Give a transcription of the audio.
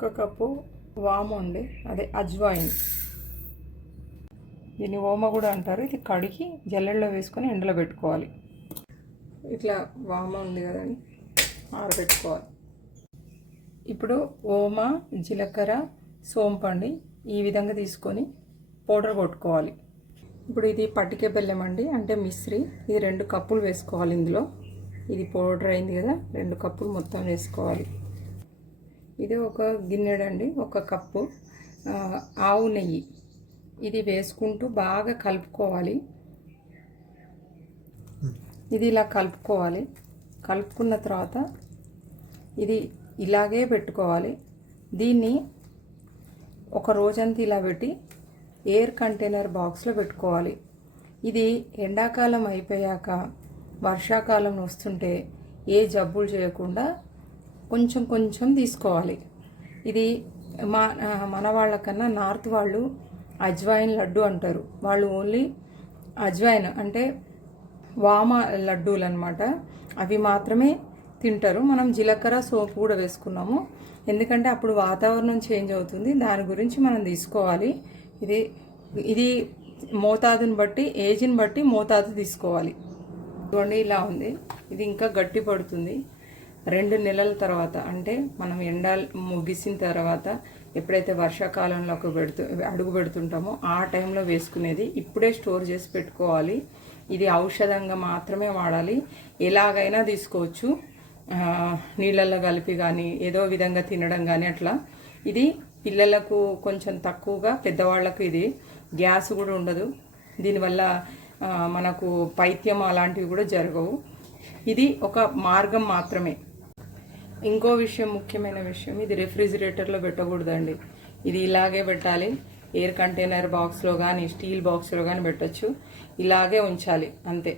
1 cup వాము అండి, అదే అజ్వాయిన్. దీన్ని ఓమ కూడా అంటారు. ఇది కడిగి జల్లెడలో వేసుకొని ఎండలో పెట్టుకోవాలి. ఇట్లా వామ ఉంది కదండి, ఆరబెట్టుకోవాలి. ఇప్పుడు ఓమ, జీలకర్ర, సోంపండి ఈ విధంగా తీసుకొని పౌడర్ కొట్టుకోవాలి. ఇప్పుడు ఇది పటికే బెల్లం అండి, అంటే మిశ్రి. ఇది 2 కప్పులు వేసుకోవాలి ఇందులో. ఇది పౌడర్ అయింది కదా, 2 కప్పులు మొత్తం వేసుకోవాలి. ఇది ఒక గిన్నెడండి, 1 కప్పు ఆవు నెయ్యి. ఇది వేసుకుంటూ బాగా కలుపుకోవాలి. ఇది ఇలా కలుపుకోవాలి. కలుపుకున్న తర్వాత ఇది ఇలాగే పెట్టుకోవాలి. దీన్ని ఒక రోజంతా ఇలా పెట్టి ఎయిర్ కంటైనర్ బాక్స్లో పెట్టుకోవాలి. ఇది ఎండాకాలం అయిపోయాక వర్షాకాలం వస్తుంటే ఏ జబ్బులు చేయకుండా కొంచెం కొంచెం తీసుకోవాలి. ఇది మన వాళ్ళకన్నా నార్త్ వాళ్ళు అజ్వాయిన్ లడ్డు అంటారు. వాళ్ళు ఓన్లీ అజ్వాయిన్ అంటే వామ లడ్డూలు అనమాట, అవి మాత్రమే తింటారు. మనం జీలకర్ర, సోపు కూడా వేసుకున్నాము, ఎందుకంటే అప్పుడు వాతావరణం చేంజ్ అవుతుంది, దాని గురించి మనం తీసుకోవాలి. ఇది మోతాదుని బట్టి, ఏజ్ని బట్టి మోతాదు తీసుకోవాలి. చూడండి ఇలా ఉంది. ఇది ఇంకా గట్టి పడుతుంది 2 నెలల తర్వాత, అంటే మనం ఎండలు ముగిసిన తర్వాత ఎప్పుడైతే వర్షాకాలంలోకి అడుగు పెడుతుంటామో ఆ టైంలో వేసుకునేది. ఇప్పుడే స్టోర్ చేసి పెట్టుకోవాలి. ఇది ఔషధంగా మాత్రమే వాడాలి. ఎలాగైనా తీసుకోవచ్చు, నీళ్ళల్లో కలిపి కానీ ఏదో విధంగా తినడం కానీ అట్లా. ఇది పిల్లలకు కొంచెం తక్కువగా, పెద్దవాళ్లకు ఇది గ్యాస్ కూడా ఉండదు. దీనివల్ల మనకు పైత్యం అలాంటివి కూడా జరగవు. ఇది ఒక మార్గం మాత్రమే. ఇంకో విషయం, ముఖ్యమైన విషయం, ఇది రెఫ్రిజిరేటర్లో పెట్టకూడదండి. ఇది ఇలాగే పెట్టాలి. ఎయిర్ కంటైనర్ బాక్స్లో కానీ స్టీల్ బాక్స్లో కానీ పెట్టచ్చు. ఇలాగే ఉంచాలి అంతే.